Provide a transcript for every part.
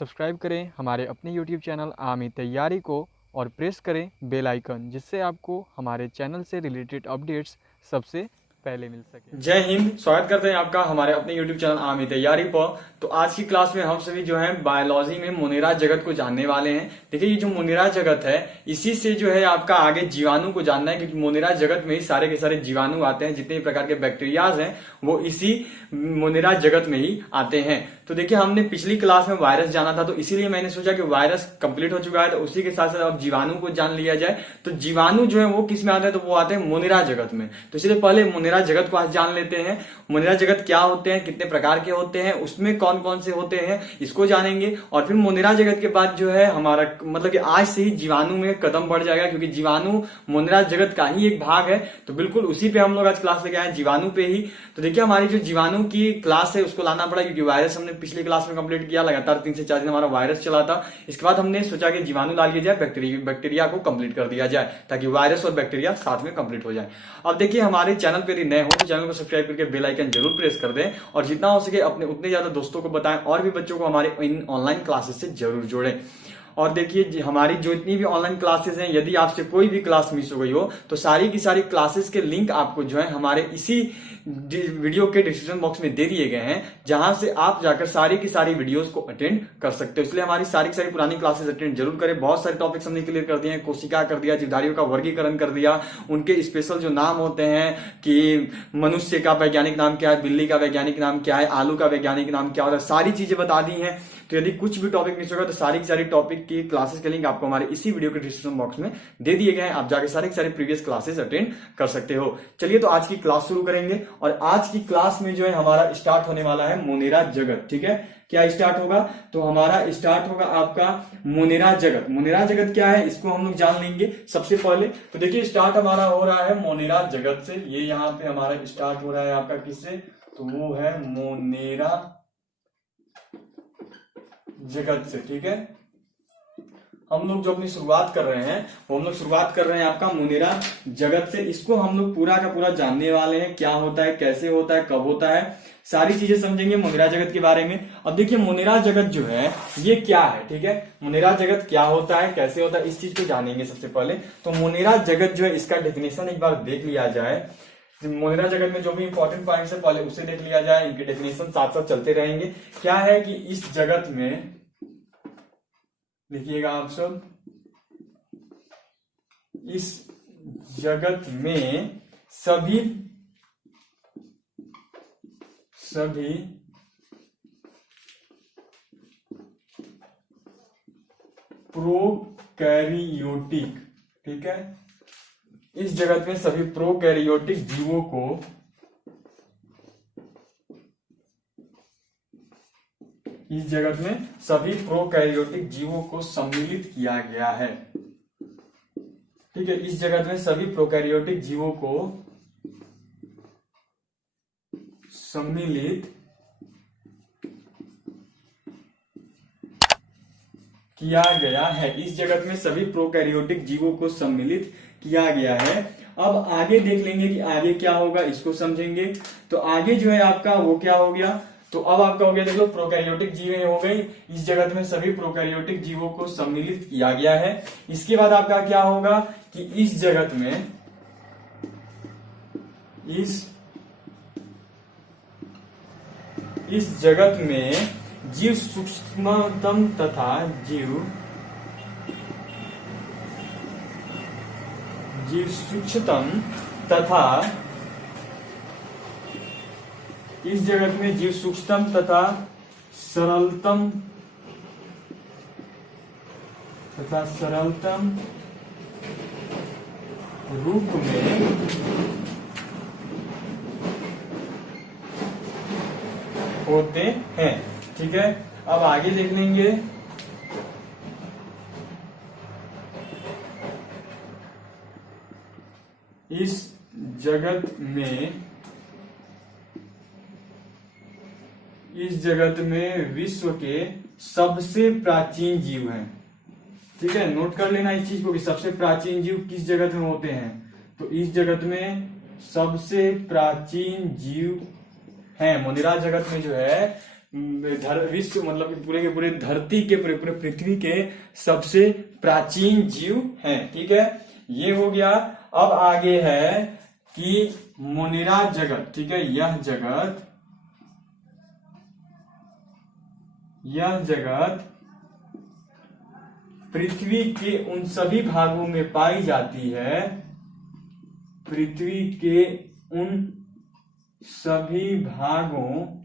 Subscribe करें हमारे अपने यूट्यूब चैनल आमी तैयारी को और प्रेस करें बेल आइकन, जिससे आपको हमारे चैनल से रिलेटेड अपडेट्स सबसे पहले मिल सके। जय हिंद। स्वागत करते हैं आपका हमारे अपने YouTube चैनल आमी तैयारी पर। तो आज की क्लास में हम सभी जो है बायोलॉजी में मोनेरा जगत को जानने वाले हैं। देखिए, ये जो मोनेरा जगत है इसी से जो है आपका आगे जीवाणु को जानना है, क्योंकि मोनेरा जगत में ही सारे के सारे जीवाणु आते हैं। जितने भी प्रकार के बैक्टीरियाज हैं वो इसी मोनेरा जगत में ही आते हैं। तो देखिए, हमने पिछली क्लास में वायरस जाना था, तो इसीलिए मैंने सोचा कि वायरस कंप्लीट हो चुका है तो उसी के साथ साथ अब जीवाणु को जान लिया जाए। तो जीवाणु जो है वो किस में आते हैं, तो वो आते हैं मोनेरा जगत में। तो इसलिए पहले मोनेरा जगत को आज जान लेते हैं। मोनेरा जगत क्या होते हैं, कितने प्रकार के होते हैं, उसमें कौन कौन से होते हैं, इसको जानेंगे। और फिर मोनेरा जगत के बाद जो है हमारा मतलब कि आज से ही जीवाणु में कदम बढ़ जाएगा, क्योंकि जीवाणु मोनेरा जगत का ही एक भाग है। तो बिल्कुल उसी पे हम लोग आज क्लास लेके आए, जीवाणु पे ही। तो देखिए, हमारी जो जीवाणु की क्लास है उसको लाना पड़ा, क्योंकि वायरस हमने पिछली क्लास में कंप्लीट किया। लगातार 3 से 4 दिन हमारा वायरस चला था। इसके बाद हमने सोचा कि जीवाणु ला लिया जाए, बैक्टीरिया को कंप्लीट कर दिया जाए, ताकि वायरस और बैक्टीरिया साथ में कंप्लीट हो जाए। अब देखिए, हमारे चैनल पे यदि नए हो तो चैनल को सब्सक्राइब करके बेल आइकन जरूर प्रेस कर दें, और जितना हो सके अपने उतने ज्यादा दोस्तों को बताएं, और भी बच्चों को हमारे इन ऑनलाइन क्लासेस से जरूर जोड़ें। और देखिए, हमारी जो इतनी भी ऑनलाइन क्लासेस हैं, यदि आपसे कोई भी क्लास मिस हो गई हो तो सारी की सारी क्लासेस के लिंक आपको जो है हमारे इसी वीडियो के डिस्क्रिप्शन बॉक्स में दे दिए गए हैं, जहां से आप जाकर सारी की सारी वीडियोस को अटेंड कर सकते हो। इसलिए हमारी सारी की सारी पुरानी क्लासेस अटेंड जरूर करें। बहुत सारे टॉपिक्स हमने क्लियर कर दिए हैं। कोशिका कर दिया, जीवधारियों का वर्गीकरण कर दिया, उनके स्पेशल जो नाम होते हैं कि मनुष्य का वैज्ञानिक नाम क्या है, बिल्ली का वैज्ञानिक नाम क्या है, आलू का वैज्ञानिक नाम क्या होता है, सारी चीजें बता दी हैं। तो यदि कुछ भी टॉपिक मिस होगा तो सारी की सारी टॉपिक की क्लासेस के लिंक आपको हमारे इसी वीडियो के डिस्क्रिप्शन बॉक्स में दे दिए गए हैं। आप जाके सारे के सारे प्रीवियस क्लासेस अटेंड कर सकते हो। चलिए, तो आज की क्लास शुरू करेंगे। और आज की क्लास में जो है हमारा स्टार्ट होने वाला है मोनेरा जगत। ठीक है, क्या स्टार्ट होगा, तो हमारा स्टार्ट होगा आपका मोनेरा जगत। मोनेरा जगत क्या है इसको हम लोग जान लेंगे सबसे पहले। तो देखिए, स्टार्ट हमारा हो रहा है मोनेरा जगत से। ये यहाँ पे हमारा स्टार्ट हो रहा है आपका किससे, तो वो है मोनेरा जगत से। ठीक है, हम लोग जो अपनी शुरुआत कर रहे हैं वो हम लोग शुरुआत कर रहे हैं आपका मोनेरा जगत से। इसको हम लोग पूरा का पूरा जानने वाले हैं, क्या होता है, कैसे होता है, कब होता है, सारी चीजें समझेंगे मोनेरा जगत के बारे में। अब देखिए, मोनेरा जगत जो है ये क्या है। ठीक है, मोनेरा जगत क्या होता है, कैसे होता है, इस चीज को जानेंगे सबसे पहले। तो मोनेरा जगत जो है इसका डेफिनेशन एक बार देख लिया जाए। मोनेरा जगत में जो भी इंपॉर्टेंट पॉइंट्स है पहले उसे देख लिया जाए, इनके डेफिनेशन साथ साथ चलते रहेंगे। क्या है कि इस जगत में, देखिएगा आप सब, इस जगत में सभी प्रोकैरियोटिक, ठीक है, इस जगत में सभी प्रोकैरियोटिक जीवों को इस जगत में सभी प्रोकैरियोटिक जीवों को सम्मिलित किया गया है। ठीक है, इस जगत में सभी प्रोकैरियोटिक जीवों को सम्मिलित किया गया है। इस जगत में सभी प्रोकैरियोटिक जीवों को सम्मिलित किया गया है। अब आगे देख लेंगे कि आगे क्या होगा, इसको समझेंगे। तो आगे जो है आपका वो क्या हो गया, तो अब आपका हो गया, देखो, प्रोकैरियोटिक जीवें हो गई। इस जगत में सभी प्रोकैरियोटिक जीवों को सम्मिलित किया गया है। इसके बाद आपका क्या होगा कि इस जगत में जीव सूक्ष्मतम तथा जीव सूक्ष्मतम तथा इस जगत में जीव सूक्ष्मतम तथा सरलतम रूप में होते हैं। ठीक है, अब आगे देख लेंगे। इस जगत में विश्व के सबसे प्राचीन जीव हैं। ठीक है, नोट कर लेना इस चीज को कि सबसे प्राचीन जीव किस जगत में होते हैं, तो इस जगत में सबसे प्राचीन जीव हैं मोनेरा जगत में जो है विश्व मतलब कि पूरे के पूरे धरती के पूरे पृथ्वी के सबसे प्राचीन जीव हैं। ठीक है, ये हो गया। अब आगे है कि मोनेरा जगत। ठीक है, यह जगत पृथ्वी के उन सभी भागों में पाई जाती है, पृथ्वी के उन सभी भागों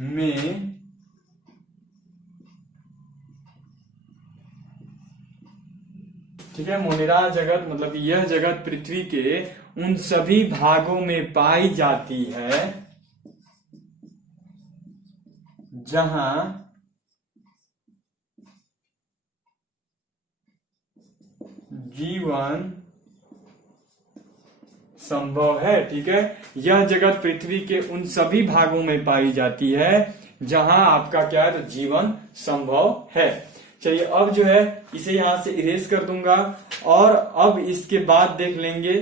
में ठीक है, मोनेरा जगत मतलब यह जगत पृथ्वी के उन सभी भागों में पाई जाती है जहां जीवन संभव है। ठीक है, यह जगत पृथ्वी के उन सभी भागों में पाई जाती है जहां आपका क्या है, तो जीवन संभव है। चलिए अब जो है इसे यहां से इरेज कर दूंगा और अब इसके बाद देख लेंगे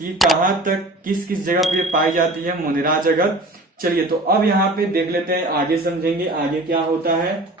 कि कहां तक किस किस जगह पे पाई जाती है मोनेरा जगत। चलिए तो अब यहाँ पे देख लेते हैं, आगे समझेंगे आगे क्या होता है।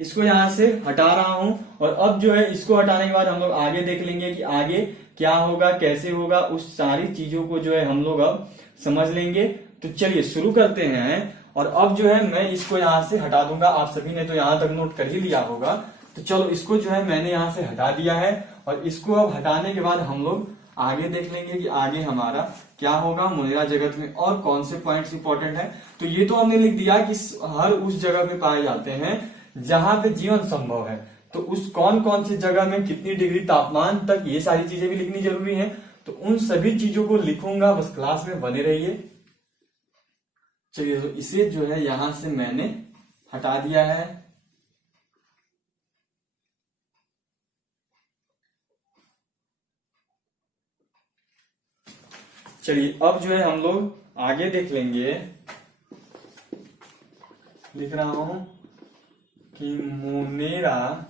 इसको यहां से हटा रहा हूं और अब जो है इसको हटाने के बाद हम लोग आगे देख लेंगे कि आगे क्या होगा, कैसे होगा, उस सारी चीजों को जो है हम लोग अब समझ लेंगे। तो चलिए शुरू करते हैं। और अब जो है मैं इसको यहां से हटा दूंगा। आप सभी ने तो यहां तक नोट कर ही लिया होगा। तो चलो इसको जो है मैंने यहां से हटा दिया है और इसको अब हटाने के बाद हम लोग आगे देख लेंगे कि आगे हमारा क्या होगा मोनेरा जगत में और कौन से पॉइंट्स इंपॉर्टेंट है। तो ये तो हमने लिख दिया कि हर उस जगह पे पाए जाते हैं जहां पे जीवन संभव है। तो उस कौन कौन सी जगह में कितनी डिग्री तापमान तक, ये सारी चीजें भी लिखनी जरूरी है। तो उन सभी चीजों को लिखूंगा, बस क्लास में बने रहिए। चलिए तो इसे जो है यहां से मैंने हटा दिया है। चलिए अब जो है हम लोग आगे देख लेंगे। लिख रहा हूं कि मोनेरा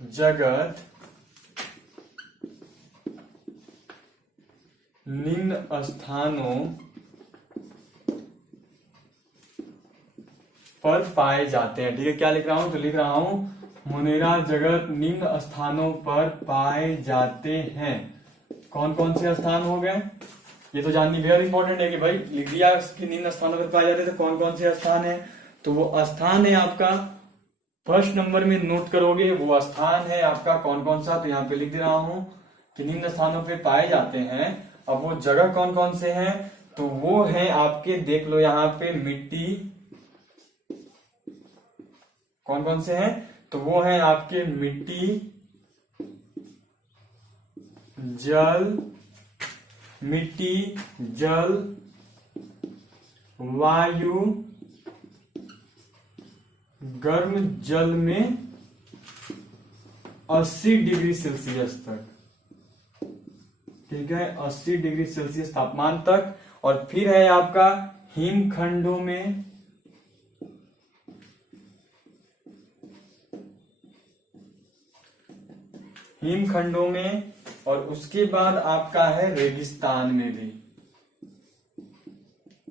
जगत निम्न स्थानों पर पाए जाते हैं। ठीक है, क्या लिख रहा हूं, तो लिख रहा हूं मोनेरा जगत निम्न स्थानों पर पाए जाते हैं। कौन कौन से स्थान हो गए, ये तो जाननी वेरी इंपॉर्टेंट है कि भाई लिख दिया कि निम्न स्थानों पर पाए जाते हैं, तो कौन कौन से स्थान है। तो वो स्थान है आपका फर्स्ट नंबर में नोट करोगे, वो स्थान है आपका कौन कौन सा। तो यहाँ पे लिख दे रहा हूं कि निम्न स्थानों पे पाए जाते हैं। अब वो जगह कौन कौन से हैं, तो वो है आपके, देख लो यहाँ पे मिट्टी, कौन कौन से हैं, तो वो है आपके मिट्टी, जल, वायु, गर्म जल में 80 डिग्री सेल्सियस तक। ठीक है, 80 डिग्री सेल्सियस तापमान तक। और फिर है आपका हिमखंडों में, और उसके बाद आपका है रेगिस्तान में भी।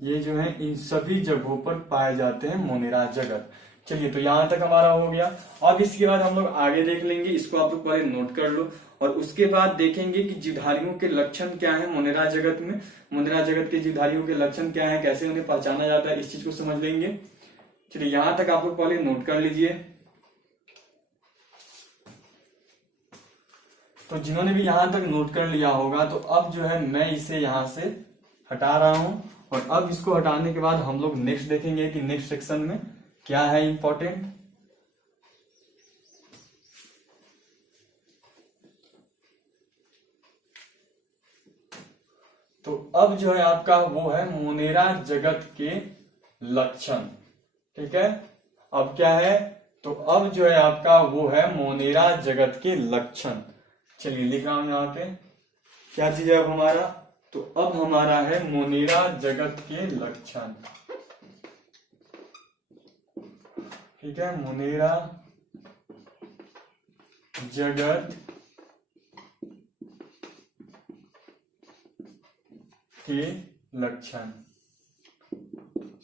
ये जो है इन सभी जगहों पर पाए जाते हैं मोनेरा जगत। चलिए तो यहां तक हमारा हो गया। अब इसके बाद हम लोग आगे देख लेंगे, इसको आप लोग पहले नोट कर लो और उसके बाद देखेंगे कि जीवधारियों के लक्षण क्या है मोनेरा जगत में। मोनेरा जगत के जीवधारियों के लक्षण क्या है, कैसे उन्हें पहचाना जाता है, इस चीज को समझ लेंगे। चलिए यहां तक आप लोग पहले नोट कर लीजिए। तो जिन्होंने भी यहां तक नोट कर लिया होगा, तो अब जो है मैं इसे यहां से हटा रहा हूं और अब इसको हटाने के बाद हम लोग नेक्स्ट देखेंगे कि नेक्स्ट सेक्शन में क्या है इंपॉर्टेंट। तो अब जो है आपका वो है मोनेरा जगत के लक्षण। ठीक है, अब क्या है, तो अब जो है आपका वो है मोनेरा जगत के लक्षण। चलिए लिख रहा हूं यहां पे क्या चीज है अब हमारा, तो अब हमारा है मोनेरा जगत के लक्षण। ठीक है, मोनेरा जगत के लक्षण।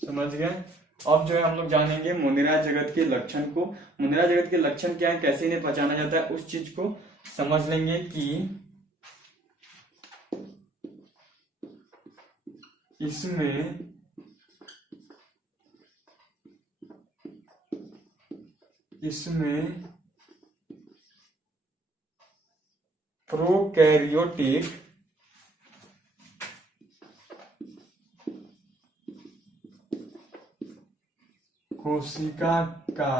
समझ गए। अब जो है हम लोग जानेंगे मोनेरा जगत के लक्षण को। मोनेरा जगत के लक्षण क्या है, कैसे इन्हें पहचाना जाता है, उस चीज को समझ लेंगे कि इसमें प्रोकैरियोटिक कोशिका का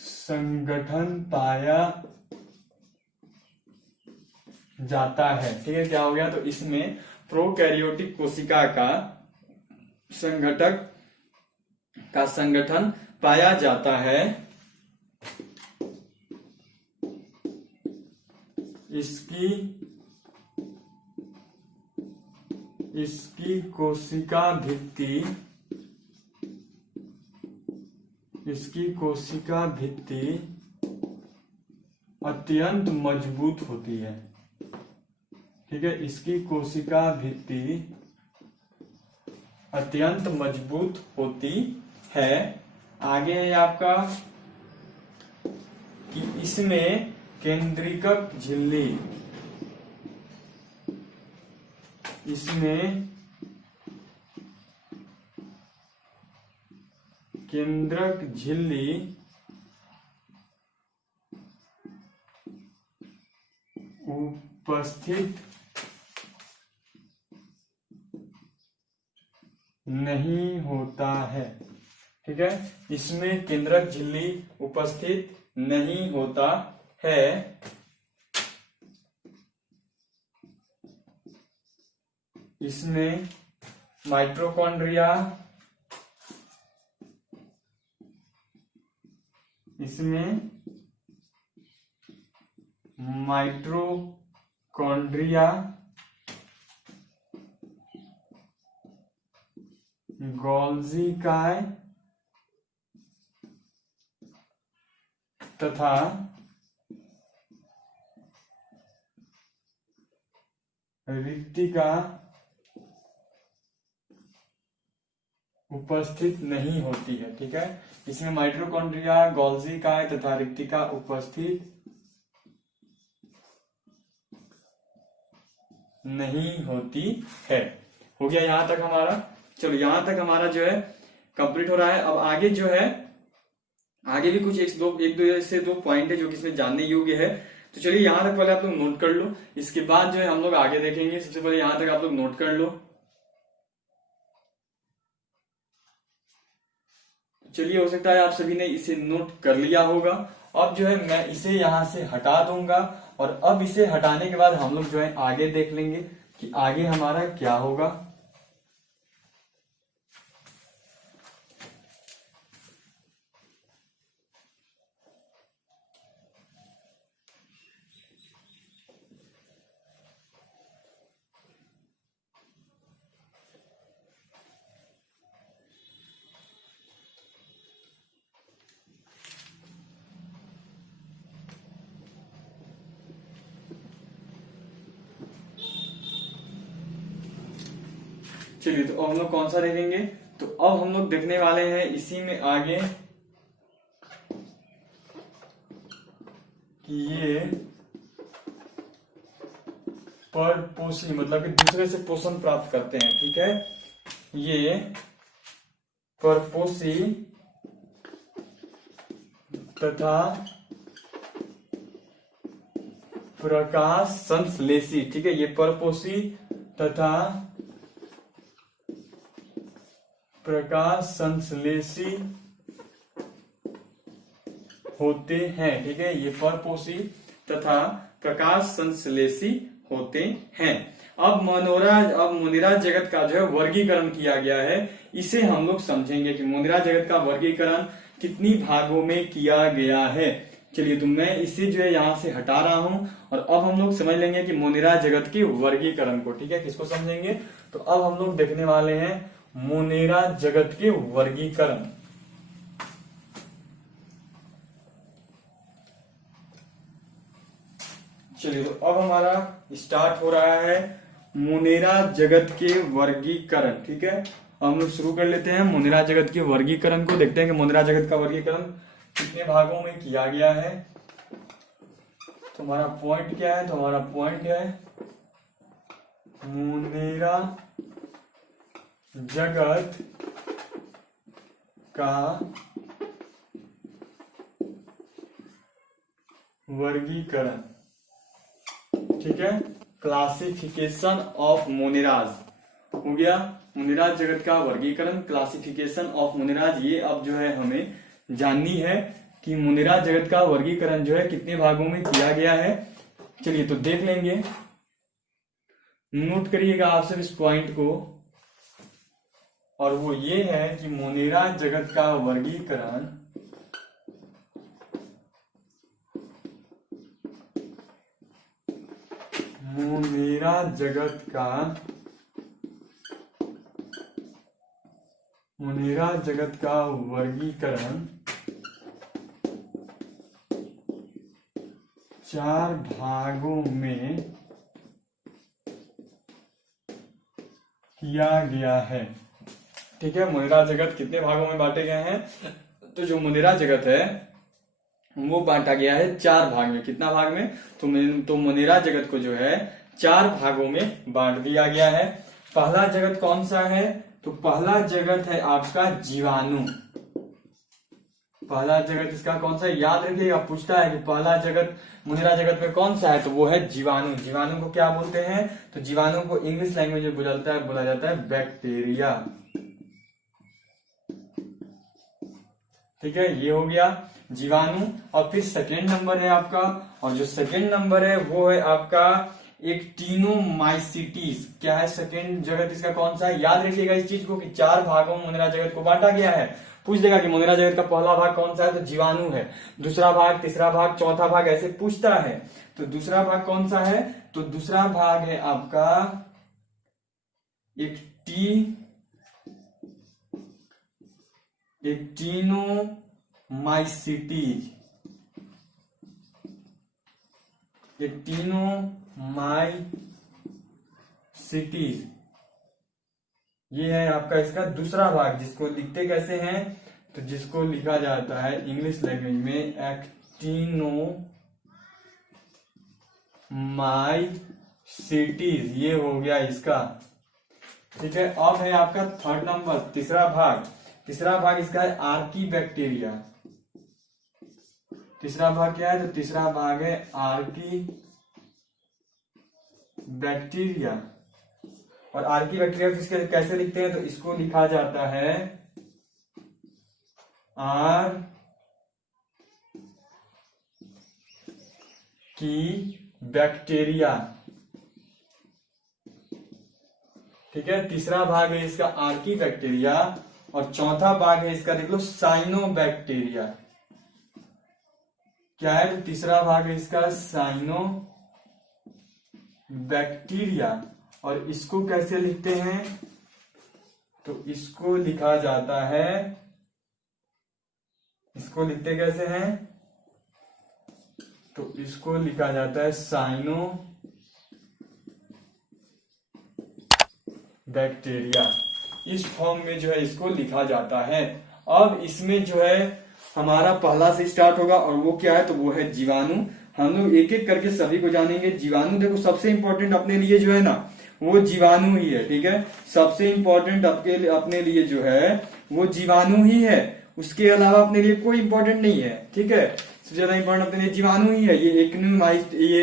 संगठन पाया जाता है। ठीक है, क्या हो गया, तो इसमें प्रोकैरियोटिक कोशिका का संगठन पाया जाता है। इसकी कोशिका भित्ति अत्यंत मजबूत होती है। ठीक है, इसकी कोशिका भित्ति अत्यंत मजबूत होती है। आगे है आपका कि इसमें केंद्रीकृत झिल्ली, केंद्रक झिल्ली उपस्थित नहीं होता है। ठीक है, इसमें केंद्रक झिल्ली उपस्थित नहीं होता है। इसमें माइटोकॉन्ड्रिया गोल्जी काय तथा रिक्तिका उपस्थित नहीं होती है। ठीक है, इसमें माइटोकॉन्ड्रिया, गोल्जी काय तथा रिक्तिका उपस्थित नहीं होती है। हो गया यहां तक हमारा। चलो यहां तक हमारा जो है कंप्लीट हो रहा है। अब आगे जो है, आगे भी कुछ एक दो से दो पॉइंट है जो कि इसमें जानने योग्य है। तो चलिए यहां तक पहले आप लोग नोट कर लो, इसके बाद जो है हम लोग आगे देखेंगे। सबसे पहले यहां तक आप लोग नोट कर लो। चलिए, हो सकता है आप सभी ने इसे नोट कर लिया होगा। अब जो है मैं इसे यहां से हटा दूंगा और अब इसे हटाने के बाद हम लोग जो है आगे देख लेंगे कि आगे हमारा क्या होगा। चलिए, तो अब हम लोग कौन सा देखेंगे, तो अब हम लोग देखने वाले हैं इसी में आगे कि ये परपोषी मतलब कि दूसरे से पोषण प्राप्त करते हैं। ठीक है, ये परपोषी तथा प्रकाश संश्लेषी। ठीक है, ये परपोषी तथा प्रकाश संश्लेषी होते हैं। ठीक है, ये परपोषी तथा प्रकाश संश्लेषी होते हैं। अब मोनेरा जगत का जो है वर्गीकरण किया गया है, इसे हम लोग समझेंगे कि मोनेरा जगत का वर्गीकरण कितनी भागों में किया गया है। चलिए, तो मैं इसे जो है यहां से हटा रहा हूं और अब हम लोग समझ लेंगे कि मोनेरा जगत के वर्गीकरण को। ठीक है, किसको समझेंगे, तो अब हम लोग देखने वाले हैं मोनेरा जगत के वर्गीकरण। चलिए तो अब हमारा स्टार्ट हो रहा है मोनेरा जगत के वर्गीकरण। ठीक है, हम लोग शुरू कर लेते हैं मोनेरा जगत के वर्गीकरण को। देखते हैं कि मोनेरा जगत का वर्गीकरण कितने भागों में किया गया है। तो हमारा पॉइंट क्या है? तो हमारा पॉइंट है मोनेरा जगत का वर्गीकरण। ठीक है, क्लासिफिकेशन ऑफ मोनेराज हो गया। मोनेराज जगत का वर्गीकरण, क्लासिफिकेशन ऑफ मोनेराज, ये अब जो है हमें जाननी है कि मोनेराज जगत का वर्गीकरण जो है कितने भागों में किया गया है। चलिए तो देख लेंगे, नोट करिएगा आप सब इस पॉइंट को, और वो ये है कि मोनेराज जगत का वर्गीकरण मोनेराज जगत का वर्गीकरण 4 भागों में किया गया है। ठीक है, मोनेरा जगत कितने भागों में बांटे गए हैं? तो जो मोनेरा जगत है वो बांटा गया है 4 भाग में। कितना भाग में? तो मोनेरा जगत को जो है 4 भागों में बांट दिया गया है। पहला जगत कौन सा है? तो पहला जगत है आपका जीवाणु। पहला जगत इसका कौन सा है? याद रखिएगा, पूछता है कि पहला जगत मोनेरा जगत में कौन सा है, तो वो है जीवाणु। जीवाणु को क्या बोलते हैं? तो जीवाणु को इंग्लिश लैंग्वेज में बोला जाता है बैक्टीरिया। ठीक है, ये हो गया जीवाणु। और फिर सेकेंड नंबर है आपका, और जो सेकेंड नंबर है वो है आपका एक्टिनोमाइसीटीज। क्या है सेकेंड जगत इसका कौन सा है? याद रखिएगा इस चीज को कि 4 भागों में मोनेरा जगत को बांटा गया है। पूछ देगा कि मोनेरा जगत का पहला भाग कौन सा है, तो जीवाणु है। दूसरा भाग, तीसरा भाग, चौथा भाग, ऐसे पूछता है। तो दूसरा भाग कौन सा है? तो दूसरा भाग है आपका एक्टिनोमाइसीटीज। एक्टिनोमाइसीटीज ये है आपका इसका दूसरा भाग, जिसको लिखते कैसे हैं? तो जिसको लिखा जाता है इंग्लिश लैंग्वेज में एक्टिनोमाइसीटीज। ये हो गया इसका। ठीक है, अब है आपका थर्ड नंबर, तीसरा भाग। तीसरा भाग इसका है आर्कीबैक्टीरिया। तीसरा भाग क्या है? तो तीसरा भाग है आर्कीबैक्टीरिया। और आर्कीबैक्टीरिया इसके कैसे लिखते हैं? तो इसको लिखा जाता है आर्कीबैक्टीरिया। ठीक है, तीसरा भाग है इसका आर्कीबैक्टीरिया, और चौथा भाग है इसका देख लो साइनोबैक्टीरिया। क्या है? तो तीसरा भाग है इसका साइनोबैक्टीरिया। और इसको कैसे लिखते हैं? तो इसको लिखा जाता है, इसको लिखते कैसे हैं? तो इसको लिखा जाता है साइनोबैक्टीरिया। इस फॉर्म में जो है इसको लिखा जाता है। अब इसमें जो है हमारा पहला से स्टार्ट होगा, और वो क्या है? तो वो है जीवाणु। हम लोग एक एक करके सभी को जानेंगे। जीवाणु देखो सबसे इंपॉर्टेंट अपने लिए जो है ना, वो जीवाणु ही है। ठीक है, सबसे इंपॉर्टेंट अपने लिए जो है वो जीवाणु ही है। उसके अलावा अपने लिए कोई इंपॉर्टेंट नहीं है। ठीक है, सबसे ज्यादा इंपॉर्टेंट अपने लिए जीवाणु ही है। ये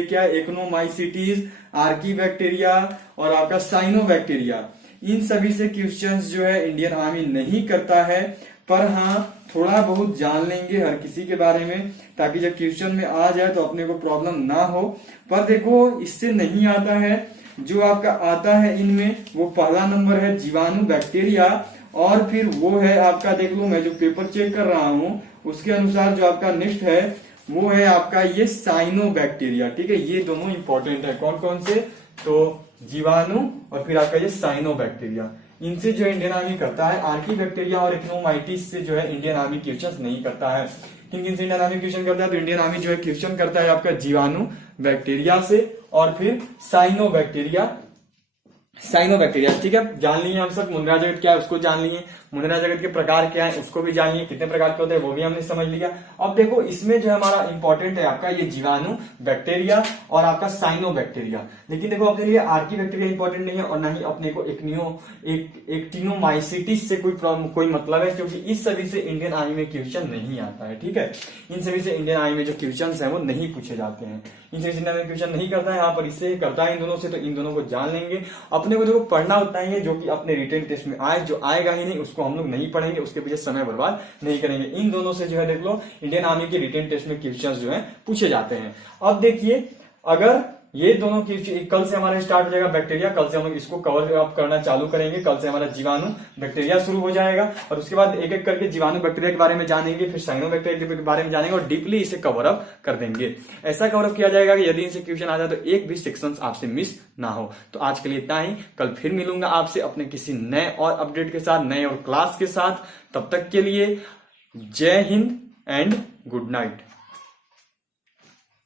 क्या है? एक्टिनोमाइसीटीज, आर्कीबैक्टीरिया और आपका साइनोबैक्टीरिया। इन सभी से क्वेश्चंस जो है इंडियन आर्मी नहीं करता है, पर हाँ थोड़ा बहुत जान लेंगे हर किसी के बारे में, ताकि जब क्वेश्चन में आ जाए तो अपने को प्रॉब्लम ना हो। पर देखो इससे नहीं आता है, जो आपका आता है इनमें वो पहला नंबर है जीवाणु बैक्टीरिया, और फिर वो है आपका देख लो, मैं जो पेपर चेक कर रहा हूं उसके अनुसार जो आपका नेक्स्ट है वो है आपका ये साइनोबैक्टीरिया। ठीक है, ये दोनों इंपॉर्टेंट है। कौन कौन से? तो जीवाणु और फिर आपका ये साइनोबैक्टीरिया। इनसे जो इंडियन आर्मी करता है। आर्कीबैक्टीरिया और एक्टिनोमाइसीटीज से जो है इंडियन आर्मी क्वेश्चंस नहीं करता है। किन किन से इंडियन आर्मी क्वेश्चन करता है? तो इंडियन आर्मी जो है क्वेश्चन करता है आपका जीवाणु बैक्टीरिया से और फिर साइनोबैक्टीरिया। ठीक है, जान लिए हम सब मुनिरा जगत क्या है उसको जान लिए, मुनिरा जगत के प्रकार क्या है उसको भी जान लिए, कितने प्रकार के होते हैं वो भी हमने समझ लिया। अब देखो इसमें जो हमारा इंपॉर्टेंट है आपका ये जीवाणु बैक्टीरिया और आपका साइनोबैक्टीरिया। लेकिन देखो अपने लिए आर्की बैक्टीरिया इंपॉर्टेंट नहीं है और ना ही अपने को एक्टिनोमाइसिटिस से कोई मतलब है, क्योंकि इस सभी से इंडियन आर्मी में क्वेश्चन नहीं आता है। ठीक है, इन सभी से इंडियन आर्मी में जो क्वेश्चन है वो नहीं पूछे जाते हैं, इनसे इंडियन आर्मी क्वेश्चन नहीं करता है। यहाँ पर इससे करता है इन दोनों से, तो इन दोनों को जान लेंगे। अपने को देखो पढ़ना उतना ही है जो कि अपने रिटन टेस्ट में आए, जो आएगा ही नहीं उसको हम लोग नहीं पढ़ेंगे, उसके पीछे समय बर्बाद नहीं करेंगे। इन दोनों से जो है देख लो इंडियन आर्मी के रिटन टेस्ट में क्वेश्चंस जो है पूछे जाते हैं। अब देखिए अगर ये दोनों कल से हमारा स्टार्ट हो जाएगा बैक्टीरिया, कल से हम लोग इसको कवर अप करना चालू करेंगे। कल से हमारा जीवाणु बैक्टीरिया शुरू हो जाएगा और उसके बाद एक एक करके जीवाणु बैक्टीरिया के बारे में जानेंगे, फिर साइनो बैक्टीरिया के बारे में जानेंगे और डीपली इसे कवर अप कर देंगे। ऐसा कवर अप किया जाएगा कि यदि इनसे क्वेश्चन आ जाए तो एक भी सेक्शन आपसे मिस ना हो। तो आज के लिए इतना ही, कल फिर मिलूंगा आपसे अपने किसी नए और अपडेट के साथ, नए और क्लास के साथ। तब तक के लिए जय हिंद एंड गुड नाइट।